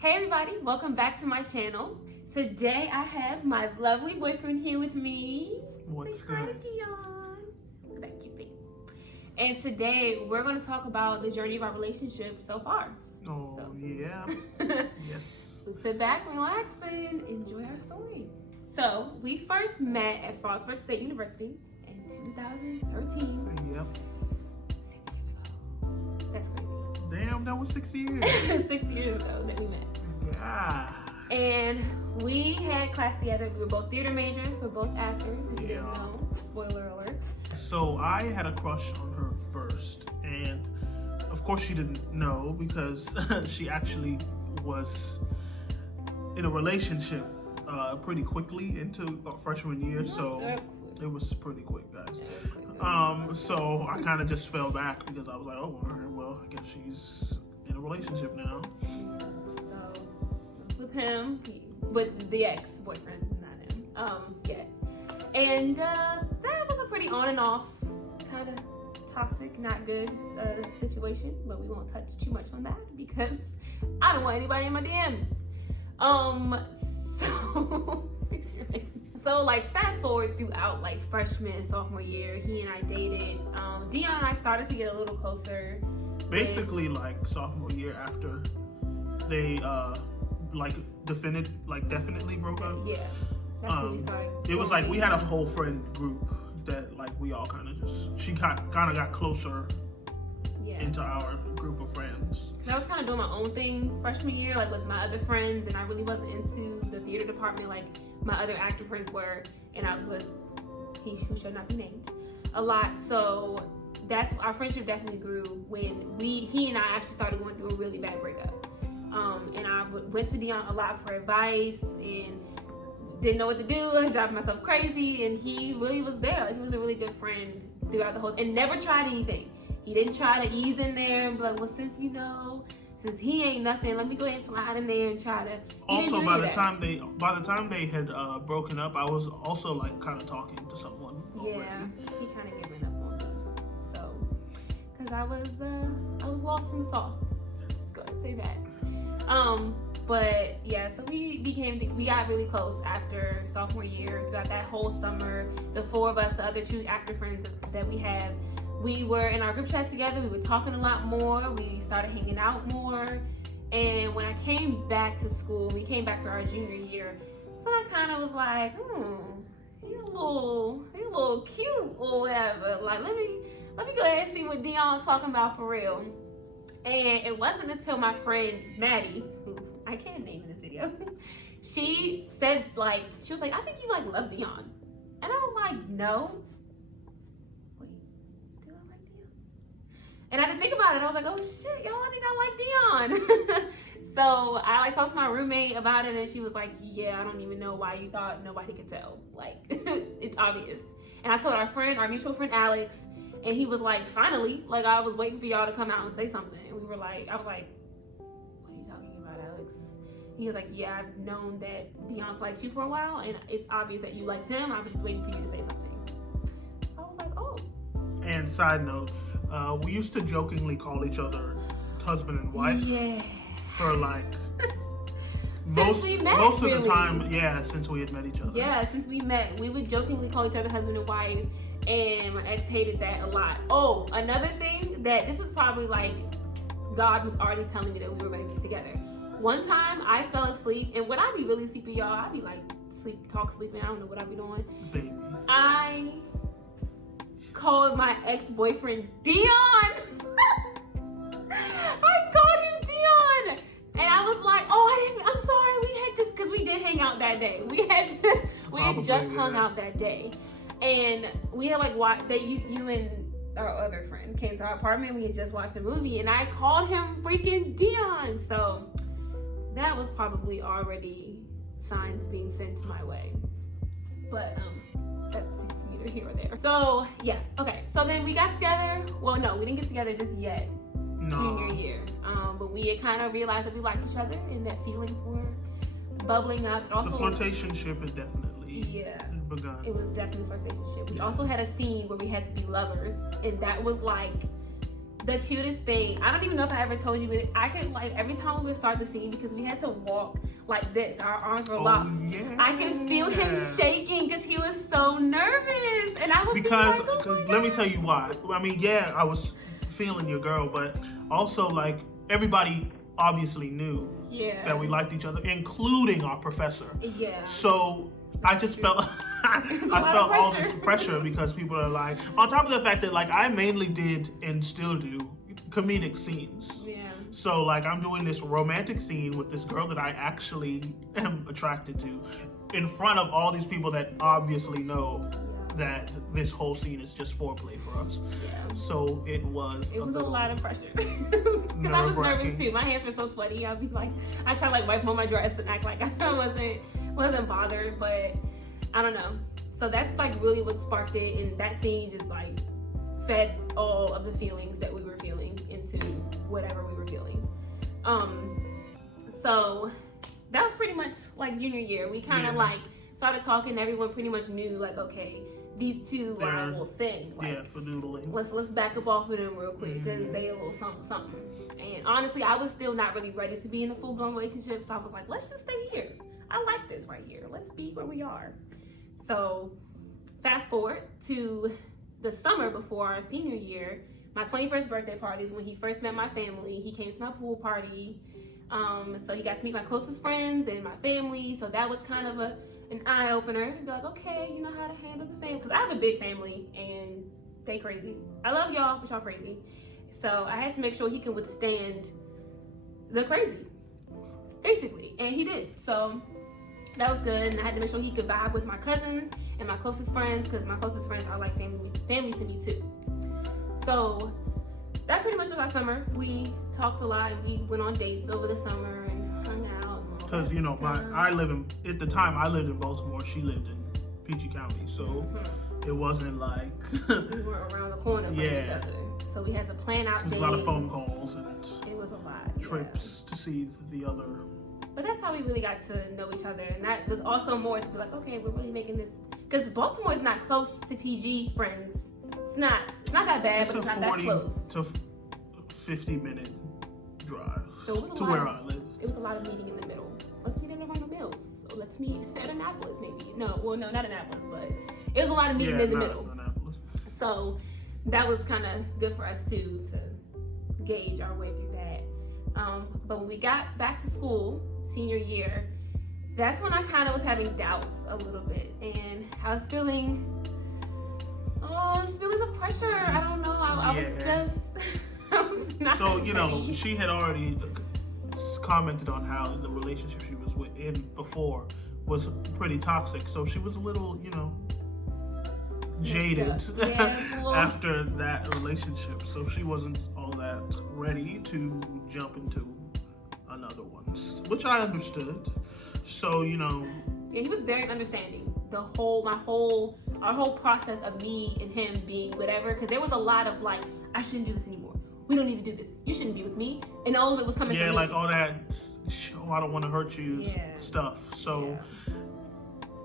Hey everybody, welcome back to my channel. Today I have my lovely boyfriend here with me. What's Say hi, good? Deion. Look at that cute face. And today we're going to talk about the journey of our relationship so far. Oh, So. yeah. Yes. So sit back, relax, and enjoy our story. So we first met at Frostburg State University in 2013. Yep. 6 years ago. That's crazy. Damn, that was 6 years. 6 years ago that we met. Yeah. And we had class together. We were both theater majors. We're both actors. If you didn't Yeah. know. Spoiler alert. So I had a crush on her first, and of course she didn't know because she actually was in a relationship pretty quickly into our freshman year. So it was pretty quick, guys. So I kind of just fell back because I was like, oh, all right, well, I guess she's in a relationship now. So it was with him, with the ex-boyfriend, not him, yet. And that was a pretty on and off, kind of toxic, not good situation, but we won't touch too much on that because I don't want anybody in my DMs. So like fast forward throughout like freshman and sophomore year, he and I dated. Deion and I started to get a little closer. Basically, like sophomore year after they definitely broke up. Yeah, that's when we started. It was like we had a whole friend group that like we all kind of she kind of got closer into our group of friends. I was kind of doing my own thing freshman year, like with my other friends, and I really wasn't into the theater department like my other actor friends were, and I was with he who shall not be named a lot. So that's our friendship definitely grew when he and I actually started going through a really bad breakup. And I went to Deion a lot for advice and didn't know what to do. I was driving myself crazy, and he really was there. He was a really good friend throughout the whole, and never tried anything. He didn't try to ease in there and be like, well, since he ain't nothing, let me go ahead and slide in there and try to. Also, by the time they had broken up, I was also like kind of talking to someone already. Yeah, he kind of gave up on me. So, because I was lost in the sauce. Just go ahead and say that. But yeah, so we got really close after sophomore year. Throughout that whole summer, the four of us, the other two actor friends that we have, we were in our group chat together. We were talking a lot more. We started hanging out more. And when I came back to school, we came back for our junior year. So I kind of was like, he a little cute or whatever. Like, let me go ahead and see what Deion's talking about for real. And it wasn't until my friend Maddie, who I can't name in this video, she said she was like, I think you love Deion. And I was like, no. Wait, do I like Deion? And I didn't think about it. I was like, oh shit, y'all, I think I like Deion. So I talked to my roommate about it, and she was like, yeah, I don't even know why you thought nobody could tell. Like, it's obvious. And I told our mutual friend Alex, and he was like, finally, like I was waiting for y'all to come out and say something. And I was like, what are you talking about, Alex? He was like, yeah, I've known that Deion likes you for a while, and it's obvious that you liked him. I was just waiting for you to say something. I was like, oh. And side note, we used to jokingly call each other husband and wife. Yeah. For like most of the time, yeah, since we had met each other. Yeah, since we met, we would jokingly call each other husband and wife, and my ex hated that a lot. Oh, another thing that this is probably like God was already telling me that we were going to be together. One time I fell asleep, and when I be really sleepy, y'all, I be like sleeping. I don't know what I be doing. Baby. I called my ex-boyfriend Deion. I called him Deion. And I was like, I'm sorry, because we did hang out that day. We had just hung out that day. And we had you and our other friend came to our apartment. We had just watched the movie, and I called him freaking Deion. So that was probably already signs being sent my way. But that's neither here or there. So yeah, okay. So then we got together. Well, no, we didn't get together just yet. No. Junior year. But we had kind of realized that we liked each other and that feelings were bubbling up. Also, the flirtationship is definitely begun. It was definitely flirtationship. We also had a scene where we had to be lovers, and that was like the cutest thing. I don't even know if I ever told you, but I could, like, every time we would start the scene, because we had to walk like this, our arms were locked. Yeah. I can feel him shaking because he was so nervous, and I would because be like, oh let me tell you why. I mean, yeah, I was feeling your girl, but also like everybody obviously knew that we liked each other, including our professor. Yeah. So I just felt I felt all this pressure because people are like, on top of the fact that like I mainly did and still do comedic scenes. Yeah. So like I'm doing this romantic scene with this girl that I actually am attracted to in front of all these people that obviously know that this whole scene is just foreplay for us. Yeah. So it was a lot of pressure. Because I was nervous too. My hands were so sweaty. I'd be like, I try to like wipe on my dress and act like I wasn't bothered, but I don't know. So that's like really what sparked it, and that scene just like fed all of the feelings that we were feeling into whatever we were feeling. So that was pretty much like junior year. We kind of like started talking. Everyone pretty much knew like, okay, these two are a little thing. Like, for noodling. Let's back up off of them real quick because they a little something. And honestly, I was still not really ready to be in a full-blown relationship, so I was like, let's just stay here. I like this right here. Let's be where we are. So fast forward to the summer before our senior year, my 21st birthday party is when he first met my family. He came to my pool party. So he got to meet my closest friends and my family. So that was kind of an eye-opener to be like, okay, you know how to handle the family. Because I have a big family and they crazy. I love y'all, but y'all crazy. So I had to make sure he could withstand the crazy, basically. And he did. So that was good. And I had to make sure he could vibe with my cousins and my closest friends, because my closest friends are like family to me too. So that pretty much was our summer. We talked a lot and we went on dates over the summer and hung out. Because, you know, at the time I lived in Baltimore, she lived in PG County. So it wasn't like we were around the corner from each other. So we had to plan out days. It was a lot of phone calls and it was a lot. Trips to see the other. But that's how we really got to know each other. And that was also more to be like, okay, we're really making this. Because Baltimore is not close to PG, friends. It's not that bad, but it's not that close. It's a 40 to 50-minute drive to where I live. It was a lot of meeting in the middle. Let's meet at Arundel Mills. Or let's meet at Annapolis, maybe. No, not Annapolis, but it was a lot of meeting in the middle. Annapolis. So that was kind of good for us too, to gauge our way through that. But when we got back to school, senior year, that's when I kind of was having doubts a little bit, and I was feeling the pressure. I don't know. I was just I was not so ready. You know, she had already commented on how the relationship she was in before was pretty toxic, so she was a little, you know, jaded after that relationship, so she wasn't all that ready to jump into another one, which I understood. So, you know, he was very understanding. Our whole process of me and him being whatever, because there was a lot of like, I shouldn't do this anymore. We don't need to do this. You shouldn't be with me. And all of it was coming from me. Like all that, I don't want to hurt you stuff. So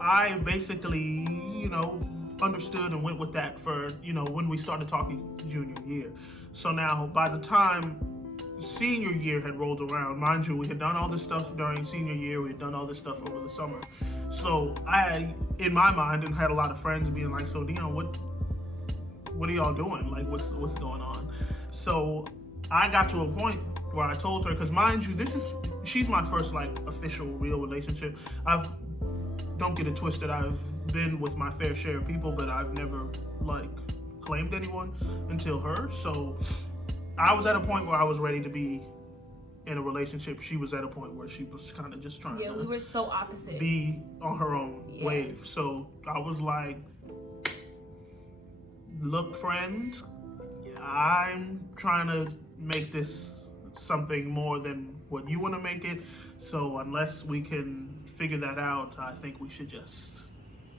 I basically, you know, understood and went with that for, you know, when we started talking junior year. So now by the time senior year had rolled around, mind you, we had done all this stuff during senior year, we had done all this stuff over the summer. So I, in my mind, and had a lot of friends being like, so Deion, what are y'all doing? Like, what's going on? So I got to a point where I told her, because mind you, she's my first like official real relationship. Don't get it twisted, I've been with my fair share of people, but I've never like claimed anyone until her. So I was at a point where I was ready to be in a relationship. She was at a point where she was kind of just trying to we were so opposite. Be on her own wave. So I was like, look, friend, I'm trying to make this something more than what you want to make it. So unless we can figure that out, I think we should just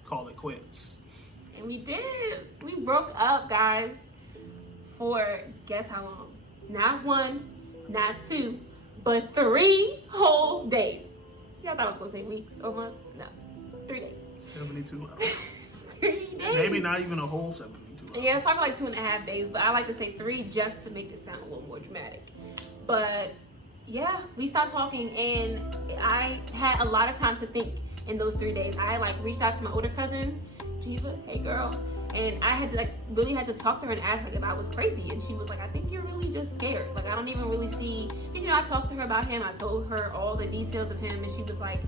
call it quits. And we did. We broke up, guys, for guess how long? Not 1, not 2, but 3 whole days. Y'all thought I was gonna say weeks or months? No, 3 days. 72 hours. 3 days. Maybe not even a whole 72 2 hours. Yeah, it's probably like 2.5 days, but I like to say 3 just to make it sound a little more dramatic. But yeah, we stopped talking, and I had a lot of time to think in those 3 days. I like reached out to my older cousin, Jiva, hey girl, and I had to like really had to talk to her and ask her if I was crazy, and she was like, I think you're really just scared. Like, I don't even really see, because you know, I talked to her about him, I told her all the details of him, and she was like,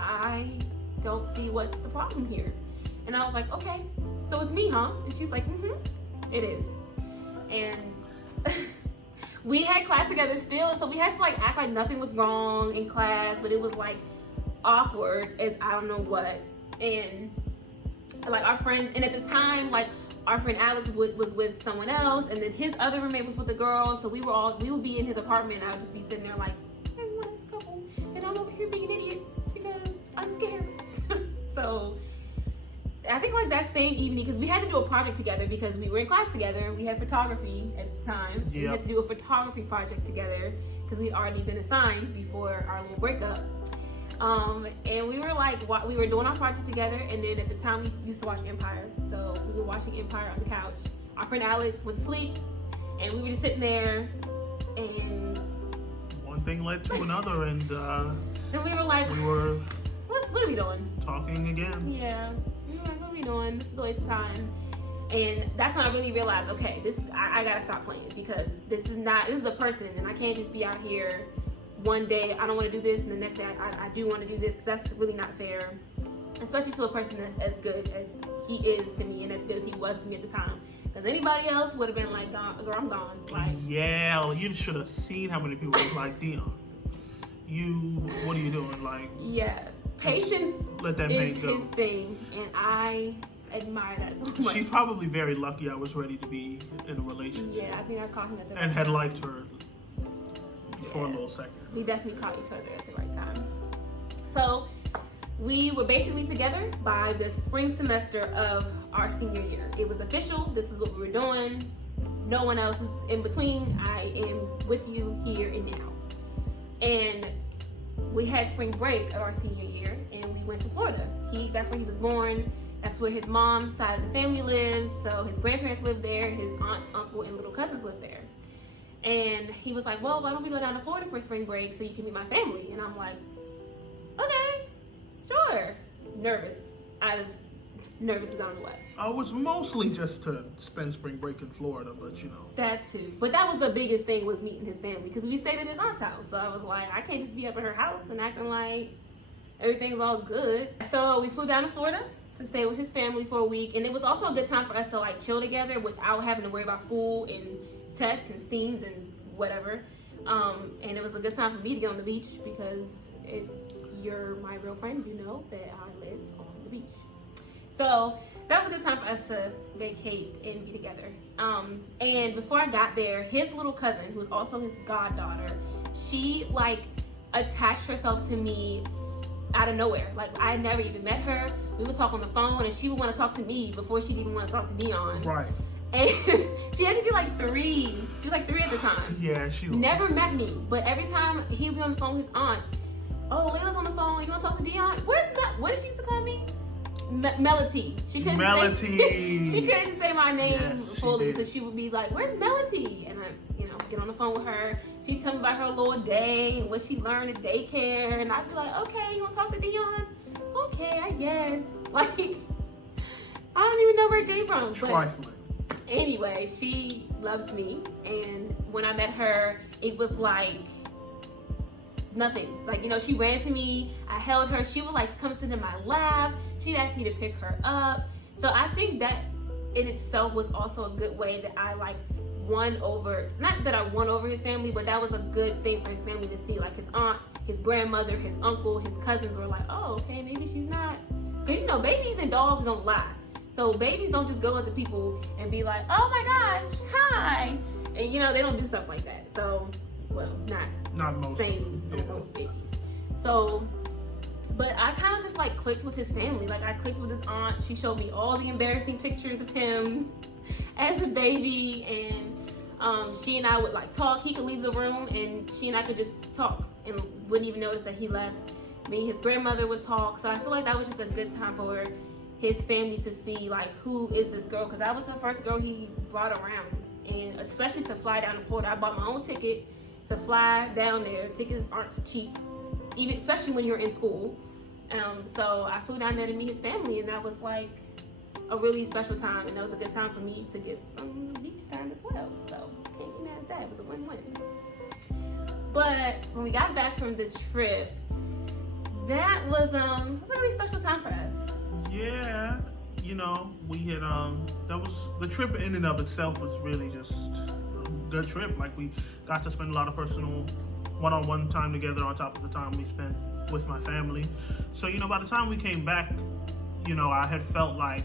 I don't see what's the problem here. And I was like, okay, so it's me, huh? And she's like, it is. And we had class together still, so we had to like act like nothing was wrong in class, but it was like awkward as I don't know what. And like our friends, and at the time, like our friend Alex was with someone else, and then his other roommate was with a girl, so we would be in his apartment, and I would just be sitting there like, everyone's a couple, and I'm over here being an idiot because I'm scared. So I think like that same evening, because we had to do a project together because we were in class together. We had photography at the time. Yep. We had to do a photography project together because we'd already been assigned before our little breakup. And we were like, we were doing our project together, and then at the time we used to watch Empire. So we were watching Empire on the couch. Our friend Alex went to sleep, and we were just sitting there, and one thing led to another, and then we were like, what are we doing? Talking again. Yeah. We were like, what are we doing? This is a waste of time. And that's when I really realized, okay, I gotta stop playing, because this is a person, and I can't just be out here one day I don't want to do this, and the next day I do want to do this, because that's really not fair, especially to a person that's as good as he is to me and as good as he was to me at the time. Because anybody else would have been like, girl, I'm gone. Like, yeah, you should have seen how many people was like, Deion, what are you doing? Like, yeah, patience let that is man go. his thing, and I admire that so much. She's probably very lucky I was ready to be in a relationship. Yeah, I think I caught him at the right and had time. liked her for a little second. We definitely caught each other at the right time. So we were basically together by the spring semester of our senior year. It was official. This is what we were doing. No one else is in between. I am with you here and now. And we had spring break of our senior year, and we went to Florida. That's where he was born. That's where his mom's side of the family lives. So his grandparents live there. His aunt, uncle, and little cousins live there. And he was like, well, why don't we go down to Florida for spring break so you can meet my family? And I'm like, okay, sure. Nervous because I don't know what. I was mostly just to spend spring break in Florida, but you know. That too. But that was the biggest thing, was meeting his family, because we stayed at his aunt's house. So I was like, I can't just be up at her house and acting like everything's all good. So we flew down to Florida to stay with his family for a week. And it was also a good time for us to like chill together without having to worry about school and tests and scenes and whatever. And it was a good time for me to get on the beach, because if you're my real friend, you know that I live on the beach. So that was a good time for us to vacate and be together. And before I got there, his little cousin, who was also his goddaughter, she like attached herself to me out of nowhere. Like, I had never even met her. We would talk on the phone, and she would want to talk to me before she'd even want to talk to Deion. Right. And she had to be like 3. She was like 3 at the time. Yeah, she was. Never met me, but every time he would be on the phone with his aunt, oh, Layla's on the phone, you want to talk to Deion? What did she used to call me? Melody. She couldn't she couldn't say my name fully, so she would be like, where's Melody? And I, get on the phone with her. She'd tell me about her little day and what she learned at daycare, and I'd be like, okay, you want to talk to Deion? Okay, I guess. Like, I don't even know where it came from. Trifling. But anyway, she loved me, and when I met her, it was like nothing. Like, she ran to me, I held her, she would like come sit in my lap, she'd ask me to pick her up. So I think that in itself was also a good way that I like won over, not that I won over his family, but that was a good thing for his family to see. Like, his aunt, his grandmother, his uncle, his cousins were like, oh, okay, maybe she's not, because babies and dogs don't lie. So babies don't just go up to people and be like, oh my gosh, hi, and they don't do stuff like that. So, well, not most babies. So, but I kind of just like clicked with his family. Like, I clicked with his aunt. She showed me all the embarrassing pictures of him as a baby, and she and I would like talk. He could leave the room and she and I could just talk and wouldn't even notice that he left. Me and his grandmother would talk. So I feel like that was just a good time for his family to see like who is this girl, because I was the first girl he brought around, and especially to fly down to Florida. I bought my own ticket to fly down there. Tickets aren't cheap, even especially when you're in school. So I flew down there to meet his family, and that was like a really special time, and that was a good time for me to get some beach time as well. So can't be mad at that. It was a win-win. But when we got back from this trip, that was a really special time for us. Yeah, you know, we had that was the trip in and of itself was really just a good trip. Like, we got to spend a lot of personal one-on-one time together on top of the time we spent with my family. So, you know, by the time we came back, you know, I had felt like,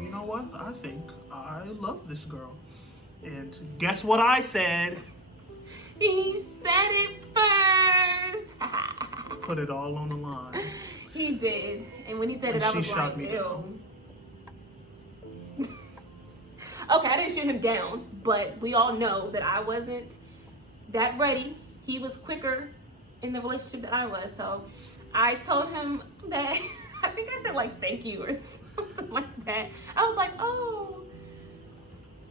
you know what, I think I love this girl. And guess what I said? He said it first. Put it all on the line. He did. And when he said it, I was like, ew. Okay, I didn't shoot him down, but we all know that I wasn't that ready. He was quicker in the relationship than I was. So I told him that, I think I said like, thank you or something like that. I was like, oh,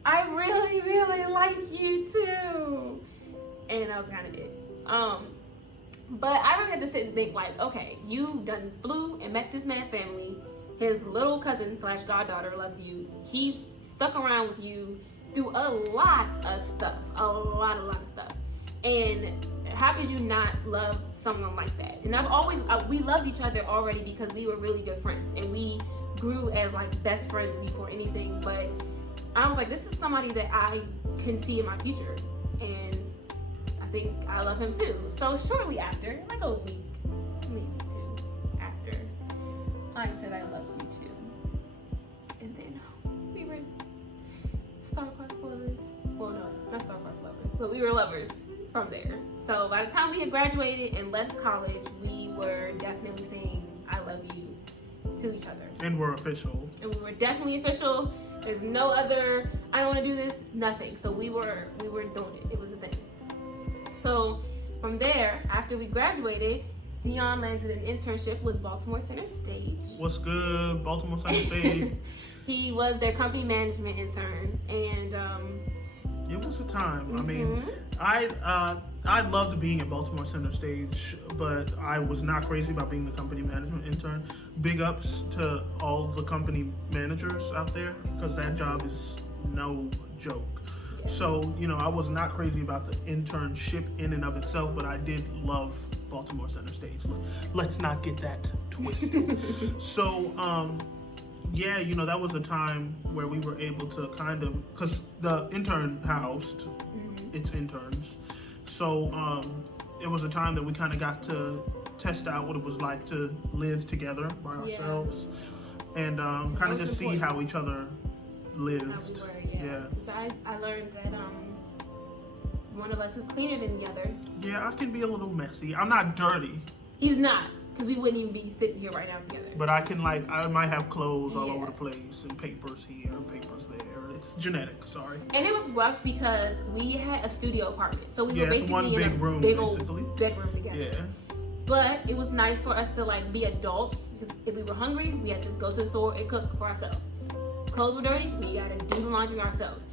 I really, really like you too. And that was kind of it. But I really had to sit and think like, okay, you done flew and met this man's family. His little cousin / goddaughter loves you. He's stuck around with you through a lot of stuff, a lot of stuff. And how could you not love someone like that? And I've always, we loved each other already because we were really good friends, and we grew as like best friends before anything. But I was like, this is somebody that I can see in my future, and I think I love him too. So shortly after, like a week, maybe two after, I said I love you too. And then we were star-crossed lovers. Well, no, not star-crossed lovers, but we were lovers from there. So by the time we had graduated and left college, we were definitely saying I love you to each other. And we're official. And we were definitely official. There's no other, I don't want to do this, nothing. So we were doing it. It was a thing. So from there, after we graduated, Deion landed an internship with Baltimore Center Stage. What's good, Baltimore Center Stage? He was their company management intern, and it was a time. I mean, I loved being at Baltimore Center Stage, but I was not crazy about being the company management intern. Big ups to all the company managers out there, because that job is no joke. Yeah. So, you know, I was not crazy about the internship in and of itself, but I did love Baltimore Center Stage. Let's not get that twisted. So, yeah, you know, that was a time where we were able to kind of, because the intern housed its interns. So it was a time that we kind of got to test out what it was like to live together by ourselves, and kind of just see how each other lived. How we were, yeah. Because I learned that one of us is cleaner than the other. Yeah, I can be a little messy. I'm not dirty. He's not, because we wouldn't even be sitting here right now together. But I can, like, I might have clothes all over the place and papers here and papers there. It's genetic, sorry. And it was rough because we had a studio apartment. So we were basically one big in a room, big basically. old bedroom together. Yeah. But it was nice for us to like be adults, because if we were hungry, we had to go to the store and cook for ourselves. Clothes were dirty, we had to do the laundry ourselves.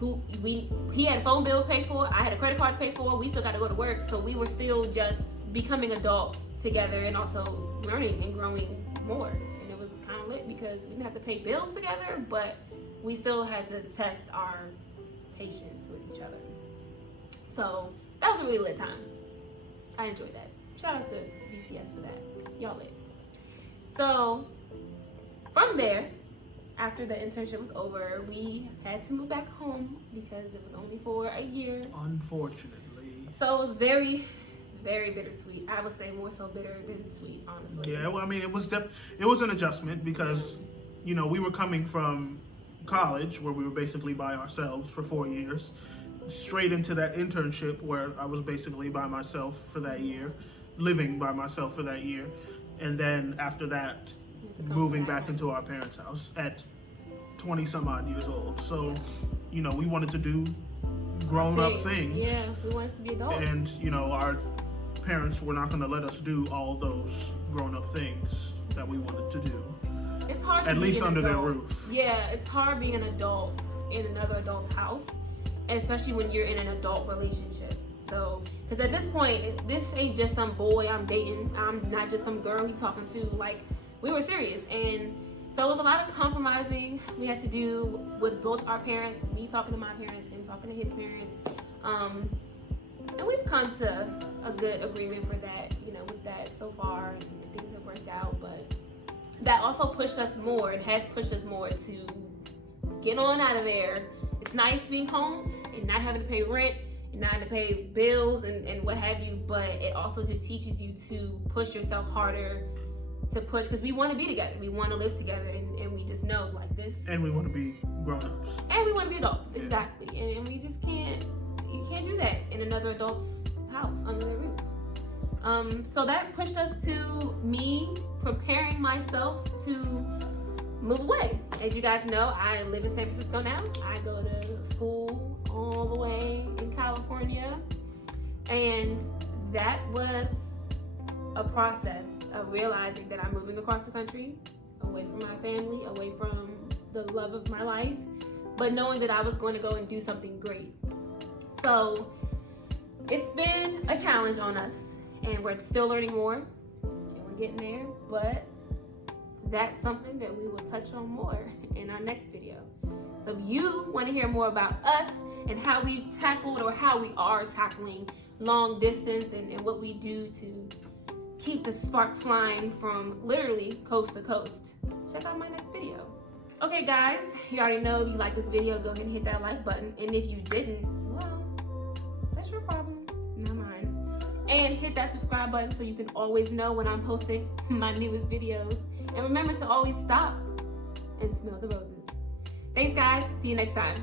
He had a phone bill to pay for, I had a credit card to pay for, we still got to go to work. So we were still just becoming adults together and also learning and growing more. And it was kind of lit because we didn't have to pay bills together, but we still had to test our patience with each other. So that was a really lit time. I enjoyed that. Shout out to VCS for that. Y'all lit. So from there, after the internship was over, we had to move back home because it was only for a year. Unfortunately. So it was very, very bittersweet. I would say more so bitter than sweet, honestly. Yeah, well, I mean, it was an adjustment because, you know, we were coming from college where we were basically by ourselves for 4 years, straight into that internship where I was basically by myself for that year, living by myself for that year, and then after that, moving back into our parents' house at 20 some odd years old. So, you know, we wanted to do grown-up things. Yeah, we wanted to be adults. And, you know, our parents were not going to let us do all those grown-up things that we wanted to do. It's hard to at be least an under their adult. roof. Yeah, it's hard being an adult in another adult's house, especially when you're in an adult relationship. So, because at this point, this ain't just some boy I'm dating. I'm not just some girl he's talking to. Like, we were serious. And so it was a lot of compromising we had to do with both our parents, me talking to my parents, him talking to his parents. And we've come to a good agreement for that, you know, with that so far, and things have worked out. But that also pushed us more. It has pushed us more to get on out of there. It's nice being home and not having to pay rent and not having to pay bills and what have you, but it also just teaches you to push yourself harder, to push, because we want to be together. We want to live together, and we just know like this. And we want to be grown-ups. And we want to be adults, exactly. And we just can't, you can't do that in another adult's house under their roof. So that pushed us to me preparing myself to move away. As you guys know, I live in San Francisco now. I go to school all the way in California. And that was a process of realizing that I'm moving across the country, away from my family, away from the love of my life, but knowing that I was going to go and do something great. So it's been a challenge on us, and we're still learning more, and we're getting there, but that's something that we will touch on more in our next video. So if you want to hear more about us and how we tackled, or how we are tackling long distance, and what we do to keep the spark flying from literally coast to coast, check out my next video. Okay guys, you already know if you like this video, go ahead and hit that like button. And if you didn't, well, that's your problem, not mine. And hit that subscribe button so you can always know when I'm posting my newest videos. And remember to always stop and smell the roses. Thanks guys, see you next time.